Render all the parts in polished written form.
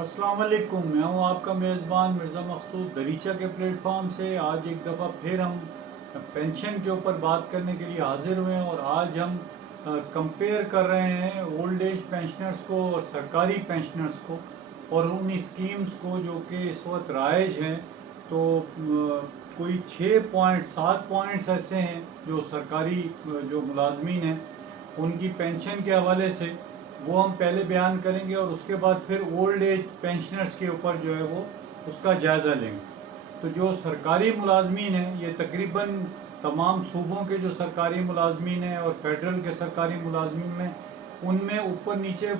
अस्सलाम वालेकुम। मैं हूं आपका मेज़बान मिर्ज़ा मकसूद दरीचा के प्लेटफॉर्म से। आज एक दफ़ा फिर हम पेंशन के ऊपर बात करने के लिए हाजिर हुए हैं और आज हम कंपेयर कर रहे हैं ओल्ड एज पेंशनर्स को और सरकारी पेंशनर्स को और उन स्कीम्स को जो कि इस वक्त राइज हैं। तो कोई 7 पॉइंट्स ऐसे हैं जो सरकारी जो मुलाजमीन हैं उनकी पेंशन के हवाले से वो हम पहले बयान करेंगे और उसके बाद फिर ओल्ड एज पेंशनर्स के ऊपर जो है वो उसका जायज़ा लेंगे। तो जो सरकारी मुलाजमीन हैं ये तकरीबन तमाम सूबों के जो सरकारी मुलाजमीन हैं और फेडरल के सरकारी मुलाजमीन में उनमें ऊपर नीचे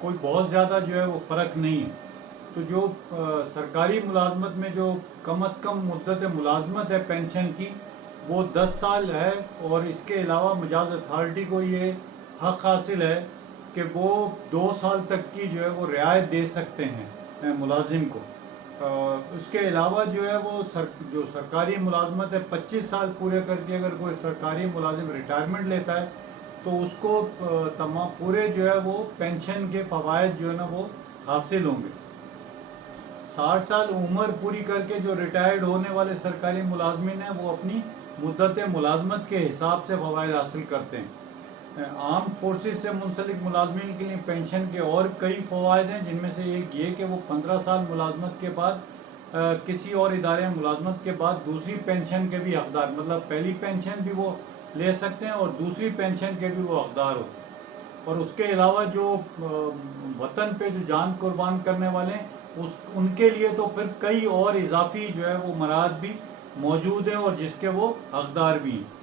कोई बहुत ज़्यादा जो है वो फ़र्क नहीं है। तो जो सरकारी मुलाजमत में जो कम अज़ कम मुद्दत मुलाजमत है पेंशन की वो 10 साल है और इसके अलावा मिजाज अथॉरिटी को ये हक़ हासिल है कि वो 2 साल तक की जो है वो रियायत दे सकते हैं मुलाजिम को। उसके अलावा जो है वो जो सरकारी मुलाजमत है 25 साल पूरे करके अगर कोई सरकारी मुलाजिम रिटायरमेंट लेता है तो उसको तमाम पूरे जो है वो पेंशन के फ़वाइद जो है ना वो हासिल होंगे। 60 साल उम्र पूरी करके जो रिटायर्ड होने वाले सरकारी मुलाजमीन हैं वो अपनी मुद्दत मुलाजमत के हिसाब से फ़वाइद हासिल करते हैं। आर्म फोर्सेस से मुंसलिक मुलाजमीन के लिए पेंशन के और कई फ़वाइद हैं, जिनमें से एक ये कि वो 15 साल मुलाजमत के बाद किसी और इदारे में मुलाजमत के बाद दूसरी पेंशन के भी हकदार, मतलब पहली पेंशन भी वो ले सकते हैं और दूसरी पेंशन के भी वो हकदार होते हैं। और उसके अलावा जो वतन पे जो जान कुर्बान करने वाले हैं उनके लिए तो फिर कई और इजाफी जो है वो मराद भी मौजूद हैं और जिसके वो हकदार भी हैं।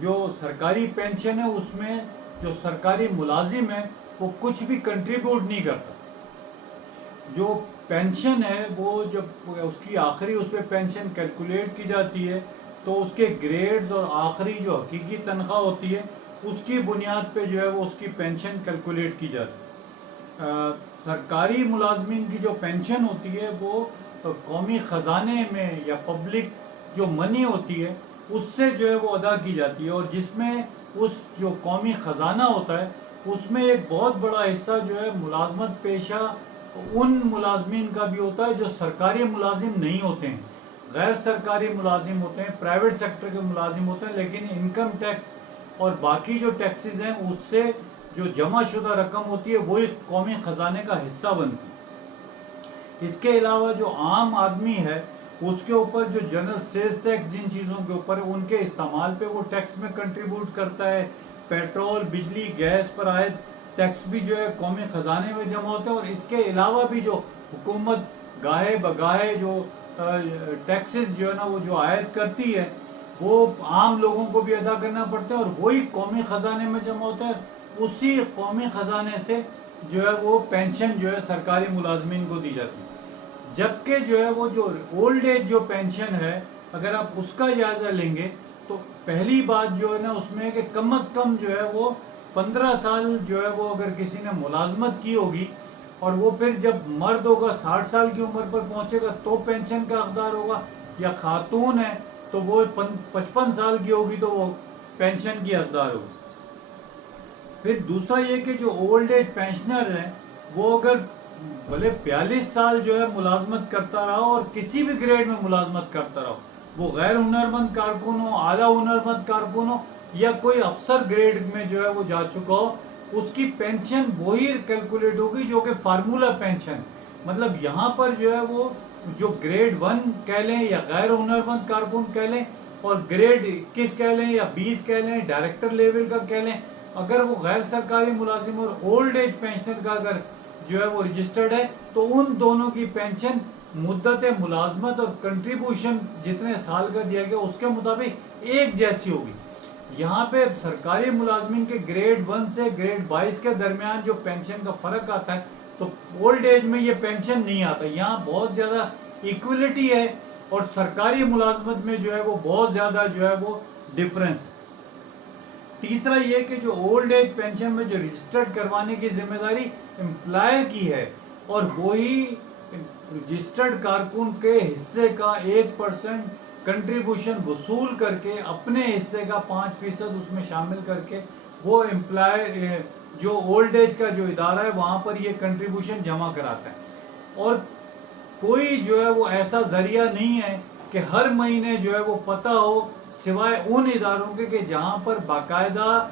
जो सरकारी पेंशन है उसमें जो सरकारी मुलाजिम है वो कुछ भी कंट्रीब्यूट नहीं करता। जो पेंशन है वो जब उसकी आखिरी उस पर पेंशन कैलकुलेट की जाती है तो उसके ग्रेड्स और आखिरी जो हकीकी तनख्वाह होती है उसकी बुनियाद पे जो है वो उसकी पेंशन कैलकुलेट की जाती है। सरकारी मुलाजमीन की जो पेंशन होती है वो कौमी ख़जाने में या पब्लिक जो मनी होती है उससे जो है वो अदा की जाती है और जिसमें उस जो कौमी ख़जाना होता है उसमें एक बहुत बड़ा हिस्सा जो है मुलाजमत पेशा उन मुलाजमीन का भी होता है जो सरकारी मुलाजिम नहीं होते हैं, गैर सरकारी मुलाजिम होते हैं, प्राइवेट सेक्टर के मुलाजिम होते हैं, लेकिन इनकम टैक्स और बाकी जो टैक्सेस हैं उससे जो जमा शुदा रकम होती है वही कौमी ख़जाने का हिस्सा बनती है। इसके अलावा जो आम आदमी है उसके ऊपर जो जनरल सेल्स टैक्स जिन चीज़ों के ऊपर है उनके इस्तेमाल पे वो टैक्स में कंट्रीब्यूट करता है। पेट्रोल बिजली गैस पर आयद टैक्स भी जो है कौमी ख़जाने में जमा होता है और इसके अलावा भी जो हुकूमत गाहे बगाहे जो टैक्सेस जो है ना वो जो आयद करती है वो आम लोगों को भी अदा करना पड़ता है और वही कौमी ख़जाने में जमा होता है। उसी कौमी ख़जाने से जो है वो पेंशन जो है सरकारी मुलाजमीन को दी जाती है। जबकि जो है वो जो ओल्ड एज जो पेंशन है अगर आप उसका जायज़ा लेंगे तो पहली बात जो है ना उसमें कि कम अज़ कम जो है वो 15 साल जो है वो अगर किसी ने मुलाजमत की होगी और वो फिर जब मर्द होगा 60 साल की उम्र पर पहुंचेगा तो पेंशन का हकदार होगा, या खातून है तो वो 55 साल की होगी तो वो पेंशन की हकदार होगी। फिर दूसरा ये कि जो ओल्ड एज पेंशनर हैं वो अगर भले 42 साल जो है मुलाजमत करता रहा और किसी भी ग्रेड में मुलाजमत करता रहा, वो गैर हुनरमंद कारकुन हो, आला हुनरमंद कारकुन हो या कोई अफसर ग्रेड में जो है वो जा चुका हो, उसकी पेंशन वही कैलकुलेट होगी जो कि फार्मूला पेंशन। मतलब यहाँ पर जो है वो जो ग्रेड 1 कह लें या गैर हुनरमंद कारकुन कह लें और ग्रेड 21 कह लें या 20 कह लें, डायरेक्टर लेवल का कह लें, अगर वो गैर सरकारी मुलाजिम और ओल्ड एज पेंशनर का अगर जो है वो रजिस्टर्ड है तो उन दोनों की पेंशन मुद्दत मुलाजमत और कंट्रीब्यूशन जितने साल का दिया गया उसके मुताबिक एक जैसी होगी। यहाँ पे सरकारी मुलाजमीन के ग्रेड 1 से ग्रेड 22 के दरमियान जो पेंशन का फ़र्क आता है तो ओल्ड एज में ये पेंशन नहीं आता। यहाँ बहुत ज़्यादा इक्वलिटी है और सरकारी मुलाजमत में जो है वो बहुत ज़्यादा जो है वो डिफरेंस है। तीसरा ये कि जो ओल्ड एज पेंशन में जो रजिस्टर्ड करवाने की जिम्मेदारी एम्प्लॉयर की है और वही रजिस्टर्ड कारकुन के हिस्से का 1% कंट्रीब्यूशन वसूल करके अपने हिस्से का 5% उसमें शामिल करके वो एम्प्लॉयर जो ओल्ड एज का जो इदारा है वहाँ पर ये कंट्रीब्यूशन जमा कराता है। اور کوئی جو ہے وہ ایسا ذریعہ نہیں ہے کہ ہر مہینے جو ہے وہ پتہ ہو سوائے ان اداروں کے کہ جہاں پر باقاعدہ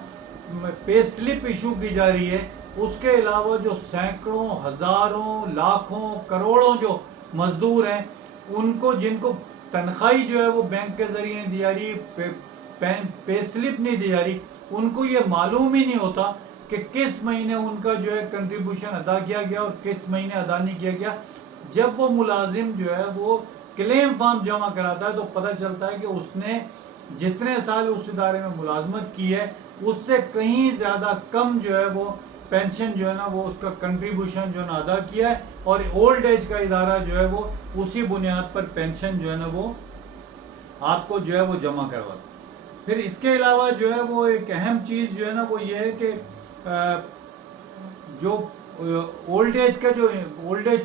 پے سلپ ایشو کی جا رہی ہے. اس کے علاوہ جو سینکڑوں ہزاروں لاکھوں کروڑوں جو مزدور ہیں ان کو جن کو تنخواہی جو ہے وہ بینک کے ذریعے نہیں دی جا رہی, پے سلپ نہیں دی جا رہی, ان کو یہ معلوم ہی نہیں ہوتا کہ کس مہینے ان کا جو ہے کنٹریبیوشن ادا کیا گیا اور کس مہینے ادا نہیں کیا گیا. جب وہ ملازم جو ہے وہ کلیم فارم جمع کراتا ہے تو پتہ چلتا ہے کہ اس نے جتنے سال اس ادارے میں ملازمت کی ہے اس سے کہیں زیادہ کم جو ہے وہ پینشن جو ہے نا وہ اس کا کنٹریبیوشن جو ہے نا ادا کیا ہے, اور اولڈ ایج کا ادارہ جو ہے وہ اسی بنیاد پر پینشن جو ہے نا وہ آپ کو جو ہے وہ جمع کرواتا. پھر اس کے علاوہ جو ہے وہ ایک اہم چیز جو ہے نا وہ یہ ہے کہ جو اولڈ ایج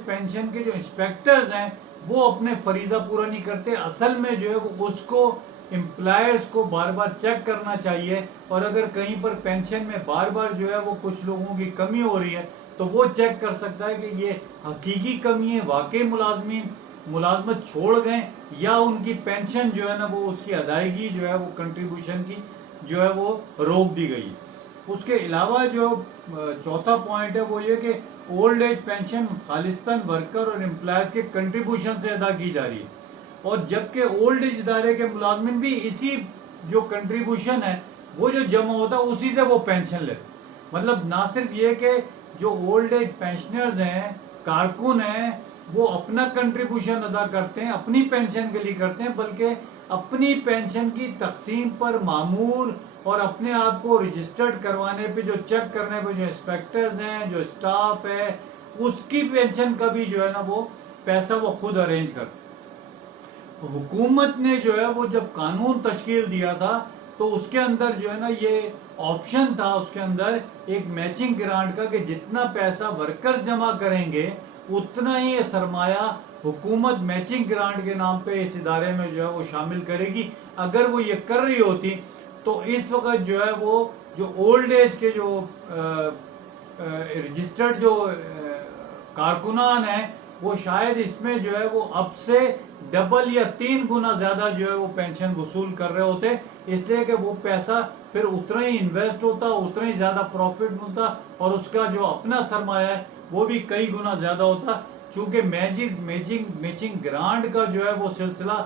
پینشن کے جو انسپیکٹرز ہیں وہ اپنے فریضہ پورا نہیں کرتے. اصل میں جو ہے وہ اس کو امپلائرز کو بار بار چیک کرنا چاہیے, اور اگر کہیں پر پینشن میں بار بار جو ہے وہ کچھ لوگوں کی کمی ہو رہی ہے تو وہ چیک کر سکتا ہے کہ یہ حقیقی کمی ہے, واقعی ملازمین ملازمت چھوڑ گئے یا ان کی پینشن جو ہے نا وہ اس کی ادائیگی جو ہے وہ کنٹریبیوشن کی جو ہے وہ روک دی گئی. اس کے علاوہ جو چوتھا پوائنٹ ہے وہ یہ کہ اولڈ ایج پینشن خالصتاً ورکر اور امپلائز کے کنٹریبیوشن سے ادا کی جا رہی ہے, اور جبکہ اولڈ ایج ادارے کے ملازمین بھی اسی جو کنٹریبیوشن ہے وہ جو جمع ہوتا ہے اسی سے وہ پینشن لیتے. مطلب نہ صرف یہ کہ جو اولڈ ایج پینشنرز ہیں کارکن ہیں وہ اپنا کنٹریبیوشن ادا کرتے ہیں اپنی پینشن کے لیے کرتے ہیں, بلکہ اپنی پینشن کی تقسیم پر مامور اور اپنے آپ کو رجسٹرڈ کروانے پہ جو چیک کرنے پہ جو انسپیکٹرز ہیں جو اسٹاف ہے اس کی پینشن کا بھی جو ہے نا وہ پیسہ وہ خود ارینج کرتے. حکومت نے جو ہے وہ جب قانون تشکیل دیا تھا تو اس کے اندر جو ہے نا یہ آپشن تھا اس کے اندر ایک میچنگ گرانٹ کا کہ جتنا پیسہ ورکرز جمع کریں گے اتنا ہی یہ سرمایہ حکومت میچنگ گرانٹ کے نام پہ اس ادارے میں جو ہے وہ شامل کرے گی. اگر وہ یہ کر رہی ہوتی تو اس وقت جو ہے وہ جو اولڈ ایج کے جو رجسٹرڈ جو کارکنان ہیں وہ شاید اس میں جو ہے وہ اب سے ڈبل یا 3 گنا زیادہ جو ہے وہ پینشن وصول کر رہے ہوتے, اس لیے کہ وہ پیسہ پھر اتنا ہی انویسٹ ہوتا, اتنا ہی زیادہ پروفٹ ملتا, اور اس کا جو اپنا سرمایہ ہے وہ بھی کئی گنا زیادہ ہوتا. چونکہ میچنگ گرانٹ کا جو ہے وہ سلسلہ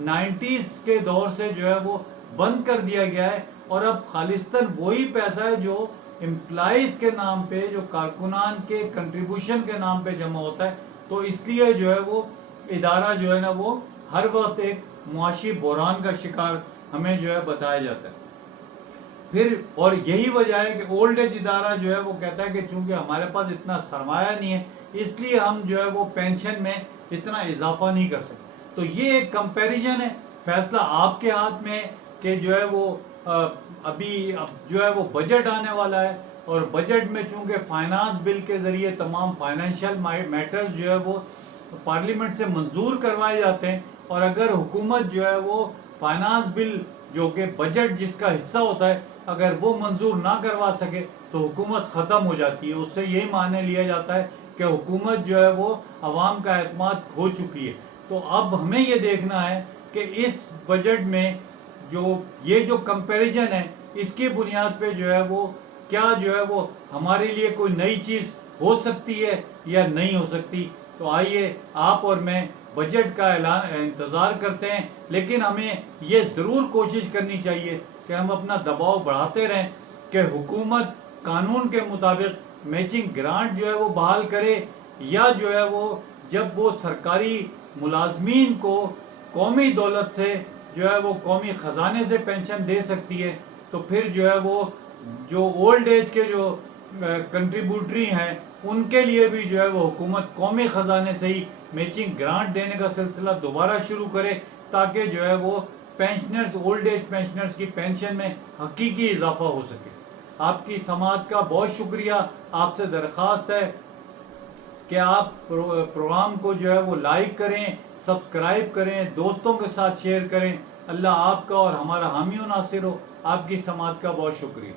90s کے دور سے جو ہے وہ بند کر دیا گیا ہے, اور اب خالصتاً وہی پیسہ ہے جو امپلائیز کے نام پہ جو کارکنان کے کنٹریبیوشن کے نام پہ جمع ہوتا ہے. تو اس لیے جو ہے وہ ادارہ جو ہے نا وہ ہر وقت ایک معاشی بحران کا شکار ہمیں جو ہے بتایا جاتا ہے. پھر اور یہی وجہ ہے کہ اولڈ ایج ادارہ جو ہے وہ کہتا ہے کہ چونکہ ہمارے پاس اتنا سرمایہ نہیں ہے اس لیے ہم جو ہے وہ پینشن میں اتنا اضافہ نہیں کر سکتے. تو یہ ایک کمپیریزن ہے, فیصلہ آپ کے ہاتھ میں ہے کہ جو ہے وہ ابھی جو ہے وہ بجٹ آنے والا ہے, اور بجٹ میں چونکہ فائنانس بل کے ذریعے تمام فائنینشیل میٹرز جو ہے وہ پارلیمنٹ سے منظور کروائے جاتے ہیں, اور اگر حکومت جو ہے وہ فائنانس بل جو کہ بجٹ جس کا حصہ ہوتا ہے اگر وہ منظور نہ کروا سکے تو حکومت ختم ہو جاتی ہے. اس سے یہی معنی لیا جاتا ہے کہ حکومت جو ہے وہ عوام کا اعتماد کھو چکی ہے. تو اب ہمیں یہ دیکھنا ہے کہ اس بجٹ میں یہ جو کمپیریزن ہے اس کی بنیاد پہ جو ہے وہ کیا جو ہے وہ ہمارے لیے کوئی نئی چیز ہو سکتی ہے یا نہیں ہو سکتی. تو آئیے آپ اور میں بجٹ کا انتظار کرتے ہیں, لیکن ہمیں یہ ضرور کوشش کرنی چاہیے کہ ہم اپنا دباؤ بڑھاتے رہیں کہ حکومت قانون کے مطابق میچنگ گرانٹ جو ہے وہ بحال کرے, یا جو ہے وہ جب وہ سرکاری ملازمین کو قومی دولت سے جو ہے وہ قومی خزانے سے پینشن دے سکتی ہے تو پھر جو ہے وہ جو اولڈ ایج کے جو کنٹریبیوٹری ہیں ان کے لیے بھی جو ہے وہ حکومت قومی خزانے سے ہی میچنگ گرانٹ دینے کا سلسلہ دوبارہ شروع کرے, تاکہ جو ہے وہ پینشنرز اولڈ ایج پینشنرز کی پینشن میں حقیقی اضافہ ہو سکے. آپ کی سماعت کا بہت شکریہ. آپ سے درخواست ہے کہ آپ پروگرام کو جو ہے وہ لائک کریں, سبسکرائب کریں, دوستوں کے ساتھ شیئر کریں. اللہ آپ کا اور ہمارا حامی و ناصر ہو. آپ کی سماعت کا بہت شکریہ.